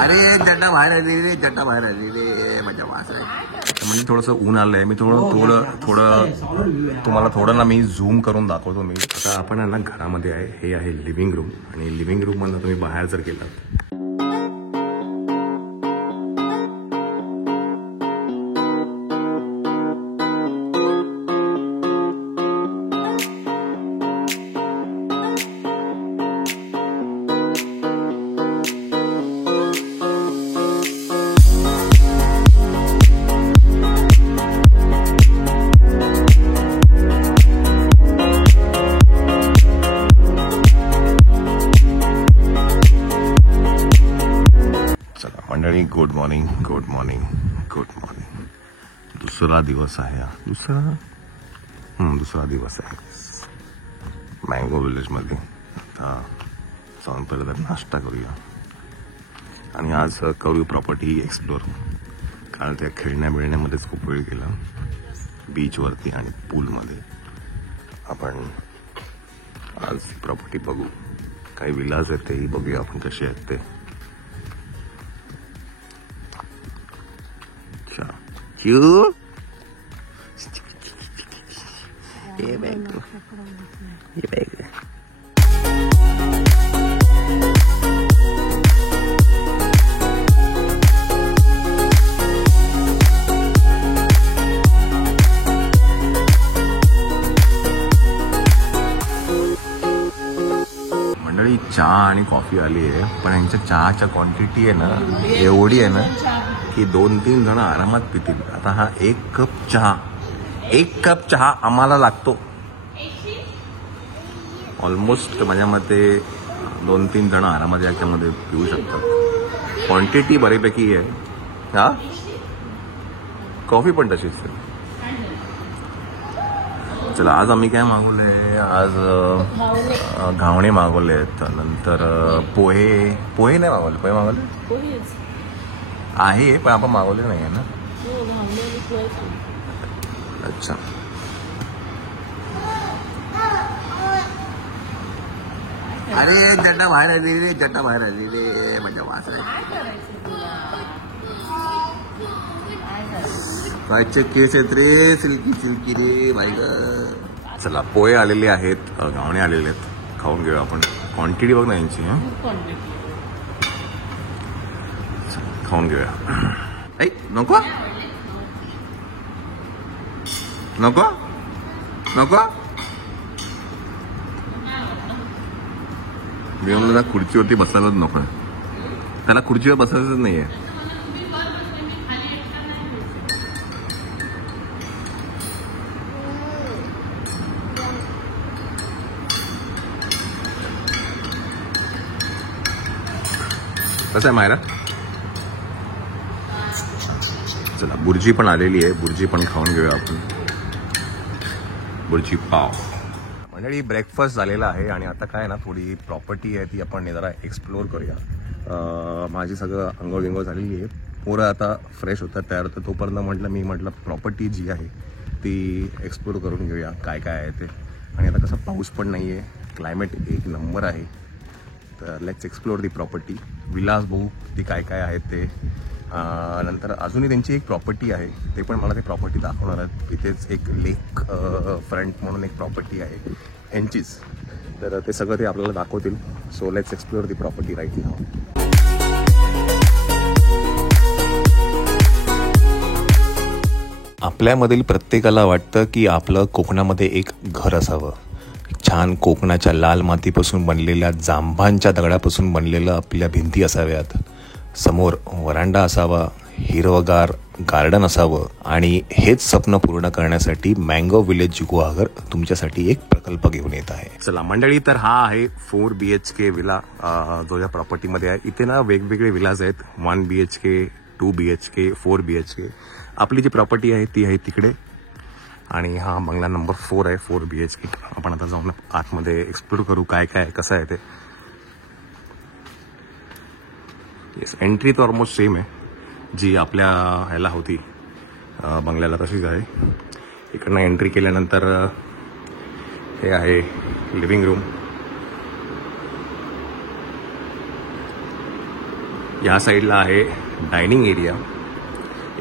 अरे जटा बाहेर आली रे, जटा बाहेर आली रे, माझ्या वास रे. म्हणजे थोडंसं ऊन आलंय. मी थोडं तुम्हाला थोडं ना मी झूम करून दाखवतो. मी आता आपण ना घरामध्ये आहे. हे आहे लिव्हिंग रूम आणि लिव्हिंग रूम मधून तुम्ही बाहेर जर गेलात मंडळी. Good morning, good morning, good morning. दुसरा दिवस आहे. दुसरा दिवस आहे मँगो विलेजमध्ये. आता जाऊन पहिलं तर नाश्ता करूया आणि आज करूया प्रॉपर्टी एक्सप्लोर. कारण त्या खेळण्यामध्येच खूप वेळ गेला. बीचवरती आणि पूलमध्ये. आपण आज प्रॉपर्टी बघू. काही विलाज आहेत तेही बघूया आपण कसे आहेत ते. Cute. Yeah, baby. Yeah, baby. मंडळी चहा आणि कॉफी आली आहे. पण यांच्या चहाच्या क्वांटिटी आहे ना एवढी आहे ना की 2-3 जण आरामात पितील. आता हा एक कप चहा आम्हाला लागतो. ऑलमोस्ट माझ्या मते 2-3 जण आरामात याच्यामध्ये पिऊ शकतात. क्वांटिटी बऱ्यापैकी आहे. हा कॉफी पण तशीच आहे. चला आज आम्ही काय मागवलंय. आज घावणे मागवले आहेत. नंतर पोहे नाही मागवले. पोहे मागवले आहे पण आपण मागवले नाही आहे ना. अच्छा. अरे जटा बाहेर आली रे, जटा बाहेर आली रे, माझ्या वास रे. कायचे केस आहेत रे, सिल्की सिल्की रे बाई ग. चला पोहे आलेले आहेत, घावणे आलेले आहेत. खाऊन घेऊया आपण. क्वांटिटी बघ ना यांची. खाऊन घेऊया. ऐ नको नको नको. मी म्हणलं ना खुर्चीवरती बसायलाच नको. त्याला खुर्चीवर बसायचंच नाहीये. कसं आहे मायरा. चला बुर्जी पण आलेली आहे. बुर्जी पण खाऊन घेऊया आपण. बुर्जी पाव. मंडळी ब्रेकफास्ट झालेला आहे आणि आता काय ना थोडी प्रॉपर्टी आहे ती आपण जरा एक्सप्लोर करूया. माझी सगळं अंघोळ विंघोळ झालेली आहे. पोरं आता फ्रेश होतात तयार होतं. तोपर्यंत म्हटलं प्रॉपर्टी जी आहे ती एक्सप्लोर करून घेऊया काय काय आहे ते. आणि आता कसं पाऊस पण नाही आहे. क्लायमेट एक नंबर आहे. तर let's explore the property. Vilas बघू ती काय काय आहेत ते. नंतर अजूनही त्यांची एक प्रॉपर्टी आहे. ते पण मला ते प्रॉपर्टी दाखवणार आहेत. इथेच एक लेक फ्रंट म्हणून एक प्रॉपर्टी आहे यांचीच. तर ते सगळं ते आपल्याला दाखवतील. So let's explore the property right now. आपल्यामधील प्रत्येकाला वाटतं की आपलं कोकणामध्ये एक घर असावं. छान कोकणाच्या लाल मातीपासून बनलेल्या जांभांच्या दगडापासून बनलेलं आपल्या भिंती असाव्यात. समोर वरांडा असावा. हिरवगार गार्डन असावं. आणि हेच स्वप्न पूर्ण करण्यासाठी मँगो विलेज गुहागर तुमच्यासाठी एक प्रकल्प घेऊन येत आहे. चला मंडळी, तर हा आहे 4 BHK विला जो या प्रॉपर्टीमध्ये आहे. इथे ना वेगवेगळे विलाज आहेत. 1 BHK, 2 BHK, 4 BHK. आपली जी प्रॉपर्टी आहे ती आहे तिकडे. आणि हा बंगला नंबर 4 आहे, 4 BHK. आपण आता जाऊन आतमध्ये एक्सप्लोर करू काय काय कसं आहे ते. येस, एंट्री तर ऑलमोस्ट सेम आहे जी आपल्या ह्याला होती बंगल्याला, तशीच आहे. इकडनं एंट्री केल्यानंतर हे आहे लिव्हिंग रूम. या साईडला आहे डायनिंग एरिया.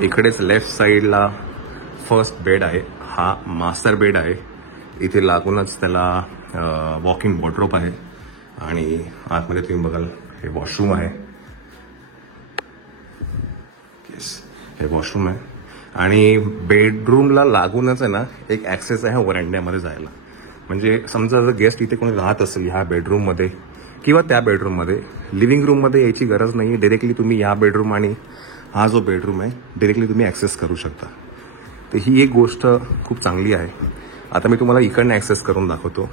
इकडेच लेफ्ट साईडला फर्स्ट बेड आहे. हा मास्टर बेड आहे. इथे लागूनच त्याला वॉक इन वॉर्डरोब आहे. आणि आतमध्ये तुम्ही बघाल हे वॉशरूम आहे. हे वॉशरूम आहे. आणि बेडरूमला लागूनच आहे ना एक ॲक्सेस आहे वरांड्यामध्ये जायला. म्हणजे समजा जर गेस्ट इथे कोणी राहत असेल ह्या बेडरूममध्ये किंवा त्या बेडरूममध्ये, लिव्हिंग रूममध्ये यायची गरज नाही. डायरेक्टली तुम्ही या बेडरूम आणि हा जो बेडरूम आहे डायरेक्टली तुम्ही ॲक्सेस करू शकता. तर ही एक गोष्ट खूप चांगली आहे. आता मी तुम्हाला इकडनं ॲक्सेस करून दाखवतो.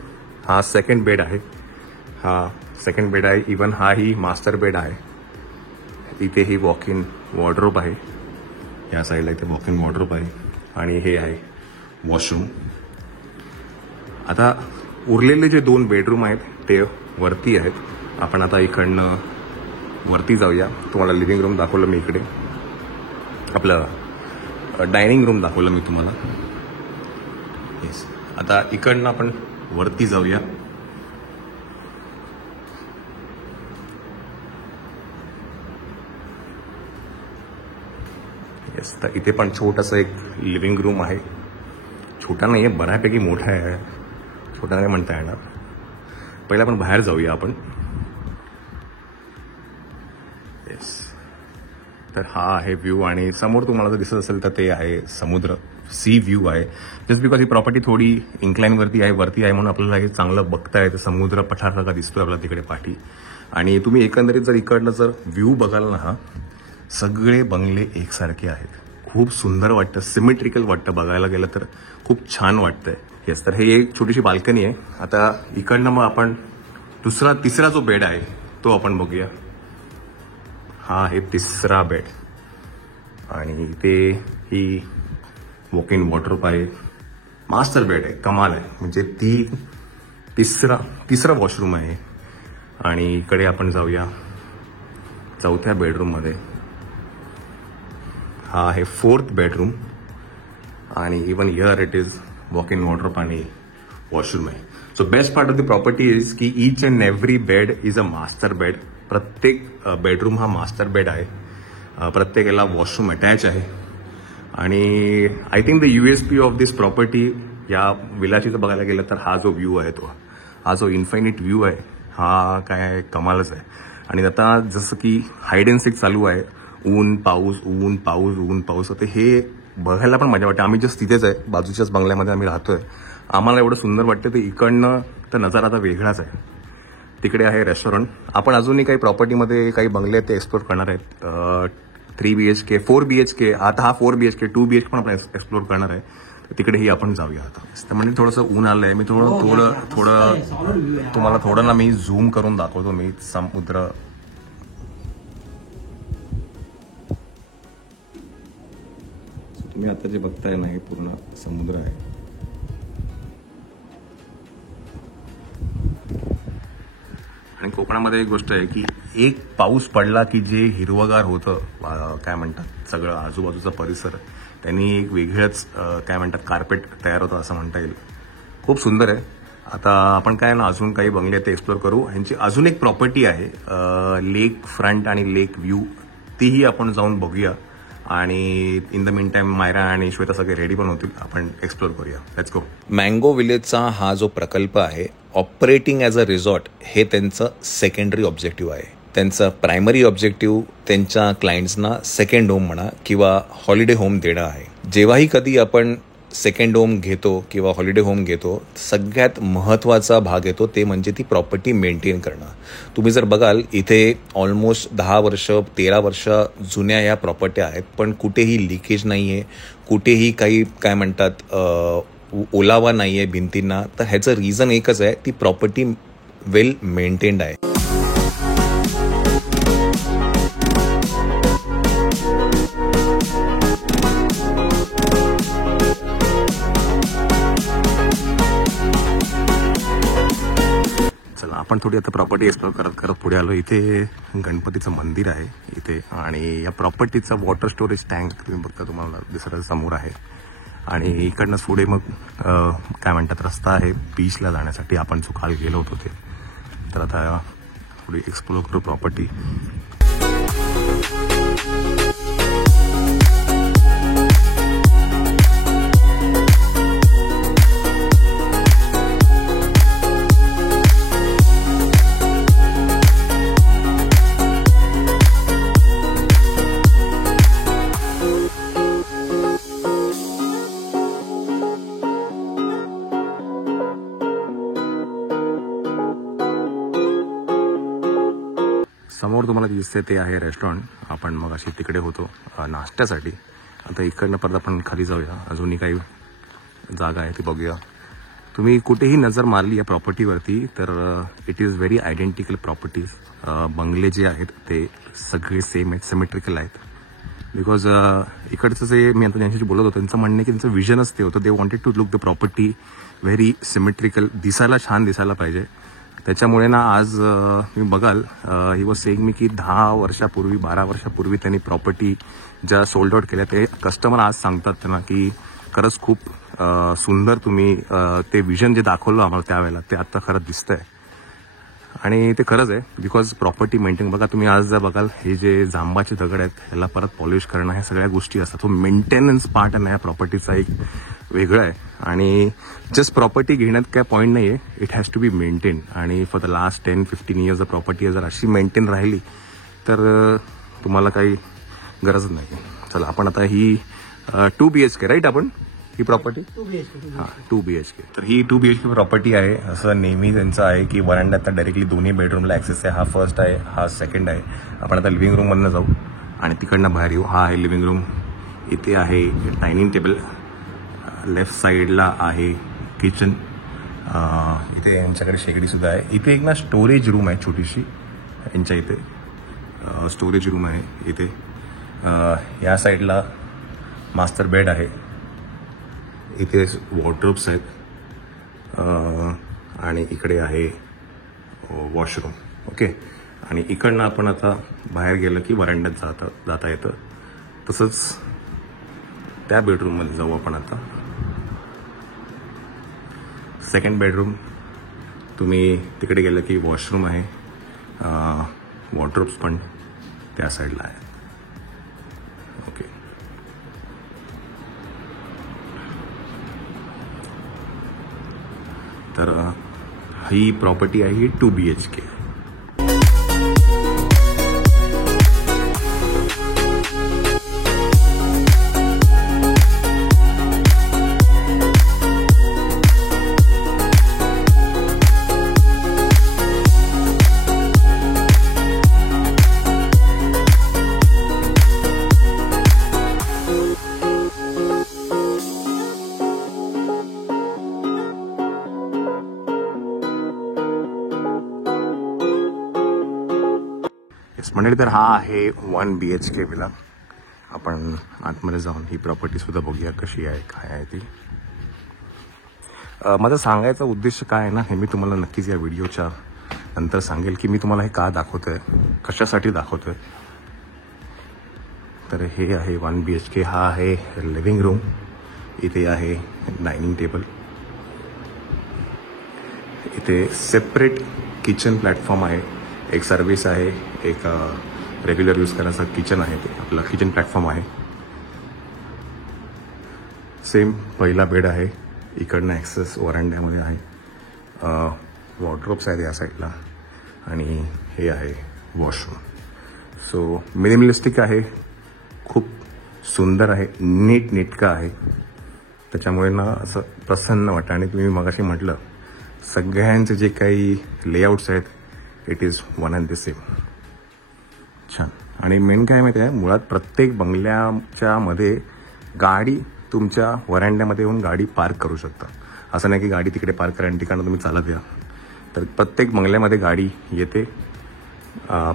हा सेकंड बेड आहे. हा सेकंड बेड आहे. इवन हा ही मास्टर बेड आहे. इथे ही वॉक इन वॉर्डरोब आहे. या साईडला इथे वॉक इन वॉर्डरोब आहे. आणि हे आहे वॉशरूम. आता उरलेले जे 2 बेडरूम आहेत ते वरती आहेत. आपण आता इकडनं वरती जाऊया. तुम्हाला लिव्हिंग रूम दाखवलं मी इकडे. आपलं डायनिंग रूम दाखवलं मी तुम्हाला. येस. आता इकडनं आपण वरती जाऊया. येस. तर इथे पण छोटंसं एक लिव्हिंग रूम आहे. छोटा नाही आहे, बऱ्यापैकी मोठा आहे. छोटा नाही म्हणता येणार. पहिला आपण बाहेर जाऊया आपण. येस. तर हा आहे व्ह्यू. आणि समोर तुम्हाला जर दिसत असेल तर ते आहे समुद्र. सी व्ह्यू आहे. जस्ट बिकॉज ही प्रॉपर्टी थोडी इन्क्लाइनवरती आहे, वरती आहे, म्हणून आपल्याला हे चांगलं बघता येतं. समुद्र पठारासारखा दिसतोय आपल्याला तिकडे पाठी. आणि तुम्ही एकंदरीत जर इकडनं जर व्ह्यू बघाल ना, हा सगळे बंगले एकसारखे आहेत. खूप सुंदर वाटतं, सिमेट्रिकल वाटतं. बघायला गेलं तर खूप छान वाटतंय. येस. तर हे एक छोटीशी बाल्कनी आहे. आता इकडनं मग आपण तिसरा जो बेड आहे तो आपण बघूया. हा आहे तिसरा बेड. आणि इथे ही वॉक इन वॉर्डरोब आहे. मास्टर बेड आहे. कमाल आहे. म्हणजे तिसरा वॉशरूम आहे. आणि इकडे आपण जाऊया चौथ्या बेडरूममध्ये. हा आहे 4th बेडरूम. आणि even here it is walk in wardrobe आणि वॉशरूम आहे. So best part of the property is की each and every bed is a master bed. प्रत्येक बेडरूम हा मास्टर बेड आहे. प्रत्येक याला वॉशरूम अटॅच आहे. आणि I think the USP of this property या विलाची जर बघायला गेलं तर हा जो व्ह्यू आहे तो, हा जो इन्फायनिट व्ह्यू आहे हा काय कमालच आहे. आणि आता जसं की हाईड अँड सीक चालू आहे. ऊन पाऊस ऊन पाऊस ऊन पाऊस. तर हे बघायला पण मजा वाटते. आम्ही जस्ट तिथेच आहे, बाजूच्याच बंगल्यामध्ये आम्ही राहतोय. आम्हाला एवढं सुंदर वाटतं. तर इकडनं तर नजारा आता वेगळाच आहे. तिकडे आहे रेस्टॉरंट. आपण अजूनही काही प्रॉपर्टीमध्ये काही बंगले आहेत ते एक्सप्लोर करणार आहेत. 3 BHK 4 BHK. आता हा 4 BHK 2 BHK पण आपण एक्सप्लोर करणार आहे. तर तिकडेही आपण जाऊया आता. तर म्हणजे थोडंसं ऊन आलंय. मी थोडं तुम्हाला थोडं ना मी झूम करून दाखवतो. मी समुद्र तुम्ही आता जे बघताय ना हे पूर्ण समुद्र आहे. आणि कोकणामध्ये एक गोष्ट आहे की एक पाऊस पडला की जे हिरवगार होतं, काय म्हणतात, सगळं आजूबाजूचा परिसर, त्यांनी एक वेगळंच काय म्हणतात कार्पेट तयार होतं असं म्हणता येईल. खूप सुंदर आहे. आता आपण काय ना अजून काही बंगले ते एक्सप्लोर करू. ह्यांची अजून एक प्रॉपर्टी आहे लेक फ्रंट आणि लेक व्ह्यू. तीही आपण जाऊन बघूया. आणि in the mean time Myra आणि श्वेता सगळे रेडी पण होतील. आपण एक्सप्लोर करूया. Let's go. मँगो विलेजचा हा जो प्रकल्प आहे ऑपरेटिंग ॲज अ रिसॉर्ट हे त्यांचं सेकंडरी ऑब्जेक्टिव्ह आहे. त्यांचं प्रायमरी ऑब्जेक्टिव्ह त्यांच्या क्लायंट्सना सेकंड होम म्हणा किंवा हॉलिडे होम देणं आहे. जेव्हाही कधी आपण सेकंड होम घेतो किंवा हॉलिडे होम घेतो, सगळ्यात महत्त्वाचा भाग येतो ते म्हणजे ती प्रॉपर्टी मेंटेन करणं. तुम्ही जर बघाल इथे ऑलमोस्ट 10 वर्ष 13 वर्ष जुन्या या प्रॉपर्ट्या आहेत, पण कुठेही लिकेज नाही आहे, कुठेही काही काय म्हणतात ओलावा नाही आहे भिंतींना. तर ह्याचं रिझन एकच आहे, ती प्रॉपर्टी वेल मेंटेन्ड आहे. आपण थोडी आता प्रॉपर्टी एक्सप्लोर करत करत पुढे आलो. इथे गणपतीचं मंदिर आहे इथे. आणि या प्रॉपर्टीचा वॉटर स्टोरेज टँक तुम्ही बघता, तुम्हाला दिसत समोर आहे. आणि इकडनंच पुढे मग काय म्हणतात रस्ता आहे बीचला जाण्यासाठी. आपण जो काल गेलो होतो ते. तर आता पुढे एक्सप्लोर करू प्रॉपर्टी. दिसते ते आहे रेस्टॉरंट. आपण मग अशी तिकडे होतो नाश्त्यासाठी. आता इकडनं परत आपण खाली जाऊया, अजूनही काही जागा आहे ती बघूया. तुम्ही कुठेही नजर मारली या प्रॉपर्टीवरती तर it is very identical properties. बंगले जे आहेत ते सगळे सेम आहेत, सिमेट्रिकल आहेत. बिकॉज इकडचं जे मी आता ज्यांच्याशी बोलत होतो त्यांचं म्हणणं आहे की त्यांचं विजनच ते होतं. They wanted to look the property very symmetrical, दिसायला छान दिसायला पाहिजे. त्याच्यामुळे ना आज मी बघाल ही वॉज सेइंग मी की 10 वर्षापूर्वी 12 वर्षापूर्वी त्यांनी प्रॉपर्टी ज्या सोल्ड आउट केल्या ते कस्टमर आज सांगतात त्यांना की खरंच खूप सुंदर तुम्ही ते विजन जे दाखवलं आम्हाला त्यावेळेला ते आता खरंच दिसतंय. आणि ते खरंच आहे. बिकॉज प्रॉपर्टी मेंटेन बघा तुम्ही आज जर बघाल हे जे जांबाचे दगड आहेत ह्याला परत पॉलिश करणं ह्या सगळ्या गोष्टी असतात. तो मेंटेनन्स पार्ट आहे ना या प्रॉपर्टीचा एक वेगळा आहे. आणि जस्ट प्रॉपर्टी घेण्यात काय पॉईंट नाही आहे, it has to be maintain. आणि फॉर द लास्ट 10-15 इयर्स जर प्रॉपर्टी जर अशी मेंटेन राहिली तर तुम्हाला काही गरज नाही. चला आपण आता ही 2 BHK राईट आपण ही प्रॉपर्टी 2 BHK. तर ही 2 BHK प्रॉपर्टी आहे. असं नेहमी त्यांचं आहे की वरांड्यात डायरेक्टली दोन्ही बेडरूमला ॲक्सेस आहे. हा फर्स्ट आहे, हा सेकंड आहे. आपण आता लिव्हिंग रूममधनं जाऊ आणि तिकडनं बाहेर येऊ. हा आहे लिव्हिंग रूम. इथे आहे डायनिंग टेबल, लेफ्ट साईडला आहे किचन. इथे यांच्याकडे शेगडीसुद्धा आहे. इथे एक ना स्टोरेज रूम आहे छोटीशी, यांच्या इथे स्टोरेज रूम आहे. इथे या साईडला मास्टर बेड आहे. इथे वॉर्डरोब्स आहेत आणि इकडे आहे वॉशरूम. ओके. आणि इकडनं आपण आता बाहेर गेलं की वरांड्यात जाता येतं. तसंच त्या बेडरूममध्ये जाऊ आपण आता. Second bedroom. तुम्ही तिकडे गेलं की वॉशरूम आहे, वॉर्डरोब्स पण त्या साईडला आहे. ओके. तर ही प्रॉपर्टी आहे ही 2 BHK. म्हणजे तर हा आहे 1 BHK विला. आपण आतमध्ये जाऊन ही प्रॉपर्टी सुद्धा बघूया कशी आहे काय आहे ती. माझा सांगायचा उद्देश काय आहे ना हे मी तुम्हाला नक्कीच या व्हिडिओच्या नंतर सांगेल की मी तुम्हाला हे का दाखवतोय, कशासाठी दाखवतोय. तर हे आहे 1 BHK. हा आहे लिव्हिंग रूम. इथे आहे डायनिंग टेबल. इथे सेपरेट किचन प्लॅटफॉर्म आहे. एक सर्व्हिस आहे, एक रेग्युलर यूज करण्याचा किचन आहे. ते आपला किचन प्लॅटफॉर्म आहे. सेम पहिला बेड आहे. इकडनं ॲक्सेस वरांड्यामध्ये आहे. वॉर्डरोब्स आहेत या साईडला आणि हे आहे वॉशरूम. सो मिनिमलिस्टिक आहे, खूप सुंदर आहे, नीटनेटकं आहे. त्याच्यामुळे ना असं प्रसन्न वाटतं. आणि तुम्ही मगाशी म्हटलं सगळ्यांचे जे काही लेआउट्स आहेत it is one and the same. छान. आणि मेन काय माहिती आहे, मुळात प्रत्येक बंगल्याच्या मध्ये गाडी तुमच्या वरांड्यामध्ये येऊन गाडी पार्क करू शकता. असं नाही की गाडी तिकडे पार्क करा आणि ठिकाणं तुम्ही चालत या. तर प्रत्येक बंगल्यामध्ये गाडी येते,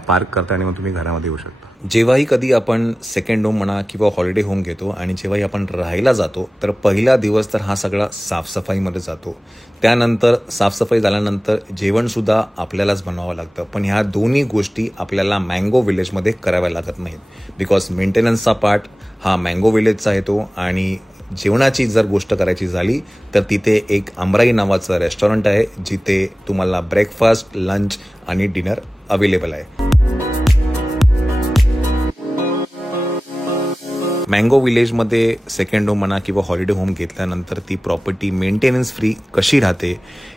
पार्क करता आणि मग तुम्ही घरामध्ये येऊ शकता. जेव्हाही कधी आपण सेकंड होम म्हणा किंवा हॉलिडे होम घेतो आणि जेव्हाही आपण राहायला जातो तर पहिला दिवस तर हा सगळा साफसफाईमध्ये जातो. त्यानंतर साफसफाई झाल्यानंतर जेवणसुद्धा आपल्यालाच बनवावं लागतं. पण ह्या दोन्ही गोष्टी आपल्याला मँगो विलेजमध्ये कराव्या लागत नाहीत. बिकॉज मेंटेनन्सचा पार्ट हा मँगो विलेजचा येतो. आणि जेवणाची जर गोष्ट करायची झाली तर तिथे एक अमराई नावाचं रेस्टॉरंट आहे जिथे तुम्हाला ब्रेकफास्ट, लंच आणि डिनर अवेलेबल आहे. मँगो विलेजमध्ये सेकंड होम म्हणा किंवा हॉलिडे होम घेतल्यानंतर ती प्रॉपर्टी मेंटेनन्स फ्री कशी राहते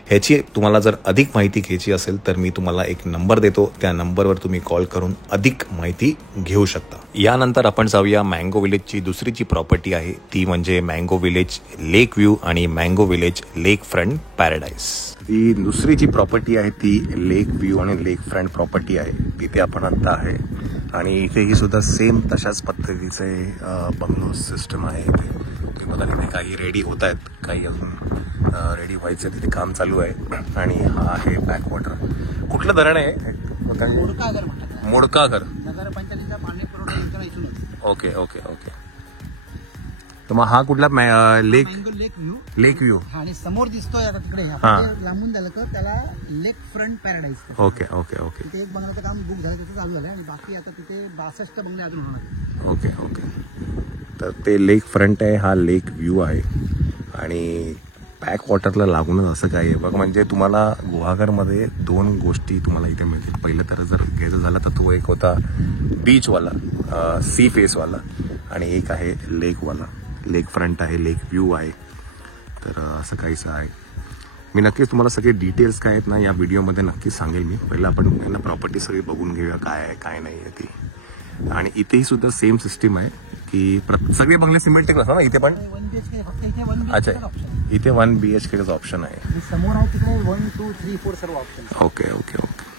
ह्याची तुम्हाला जर अधिक माहिती घ्यायची असेल तर मी तुम्हाला एक नंबर देतो, त्या नंबरवर तुम्ही कॉल करून अधिक माहिती घेऊ शकता. यानंतर आपण जाऊया मँगो विलेजची दुसरी जी प्रॉपर्टी आहे ती म्हणजे मँगो विलेज लेक व्ह्यू आणि मँगो विलेज लेक फ्रंट पॅराडाईज. ती दुसरी जी प्रॉपर्टी आहे ती लेक व्ह्यू आणि लेक फ्रंट प्रॉपर्टी आहे, तिथे आपण आता आहे. आणि इथेही सुद्धा सेम तशाच पद्धतीचे बंगलो सिस्टम आहे. इथे तुम्ही बघा तिथे काही रेडी होत आहेत, काही अजून रेडी व्हायचं तिथे काम चालू आहे. आणि हा आहे बॅकवॉटर. कुठलं धरण आहे? मोडकागर. नगरपंचायतीचा पाणी पुरवठा इथूनच. Okay okay okay. तर मग हा कुठला लेक? लेक व्ह्यू. आणि समोर दिसतोय आता तिकडे लांबून झालं तर त्याला lake front paradise. Okay okay okay. तिथे एक बंगल्याचं काम बुक झालं, त्याचं चालू झालं आणि बाकी आता तिथे 62 बंगले अजून होणार. Okay okay. तर ते लेक फ्रंट आहे, हा लेक व्ह्यू आहे. आणि बॅक वॉटरला लागूनच असं काय आहे बघ. म्हणजे तुम्हाला गुहागरमध्ये 2 गोष्टी तुम्हाला इथे मिळतील. पहिलं तर जर घ्यायचं झालं तर तो एक होता बीचवाला, सी फेसवाला, आणि एक आहे लेकवाला. लेक फ्रंट आहे, लेक व्ह्यू आहे. तर असं काहीसं आहे. मी नक्कीच तुम्हाला सगळे डिटेल्स काय आहेत ना या व्हिडिओमध्ये नक्कीच सांगेल मी. पहिलं आपण यांना प्रॉपर्टी सगळी बघून घेऊया काय आहे काय नाही आहे ती. आणि इथेही सुद्धा सेम सिस्टीम आहे की सगळे बंगले सिमेंटिक असतात ना इथे पण. 1 BHK फक्त इथे 1 BHK अच्छा, इथे 1 BHKचं ऑप्शन आहे. आणि समोर आहे तिकडे 1, 2, 3, 4 सर्व ऑप्शन. Okay okay okay.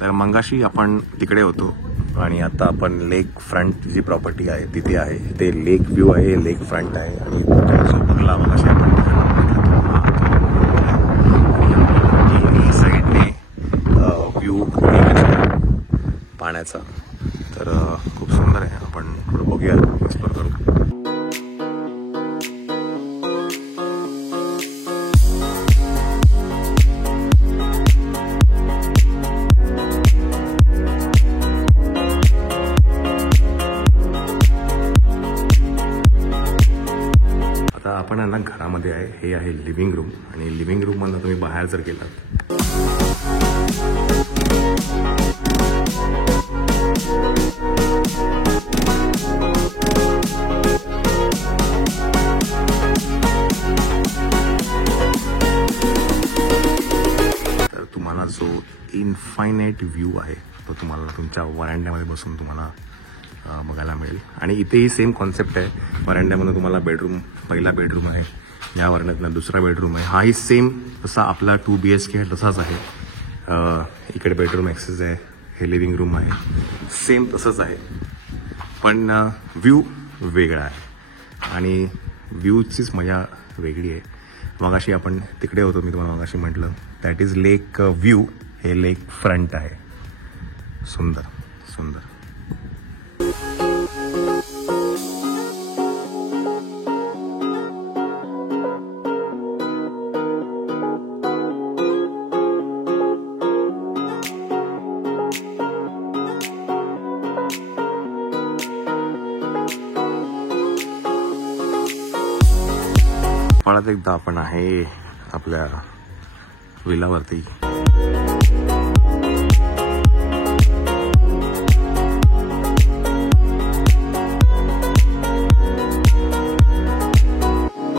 तर मंगाशी आपण तिकडे होतो आणि आता आपण लेक फ्रंट जी प्रॉपर्टी आहे तिथे आहे. ते लेक व्ह्यू आहे, लेक फ्रंट आहे. आणि जो बंगला मंगाशी आपण दोन्ही साईडने व्ह्यू पाण्याचा. तर खूप सुंदर आहे. आपण थोडं बघूया, एक्सप्लोर करू. आपण ना घरामध्ये आहे. हे आहे लिव्हिंग रूम. आणि लिव्हिंग रूम मधून तुम्ही बाहेर जर गेलात तर तुम्हाला जो इनफायनाईट व्ह्यू आहे तो तुम्हाला तुमच्या वरांड्यामध्ये बसून तुम्हाला बघायला मिळेल. आणि इथेही सेम कॉन्सेप्ट आहे. वरांड्यामध्ये तुम्हाला बेडरूम, पहिला बेडरूम आहे, या वरांड्यातला दुसरा बेडरूम आहे. हाही सेम तसा आपला 2 BHK आहे तसाच आहे. इकडे बेडरूम ॲक्सेस आहे, हे लिव्हिंग रूम आहे, सेम तसंच आहे. पण व्ह्यू वेगळा आहे आणि व्ह्यूचीच मजा वेगळी आहे. मगाशी आपण तिकडे होतो, मी तुम्हाला मगाशी म्हटलं दॅट इज लेक व्ह्यू. हे लेक फ्रंट आहे. सुंदर सुंदर. परत एकदा आपण आहे आपल्या विलावरती.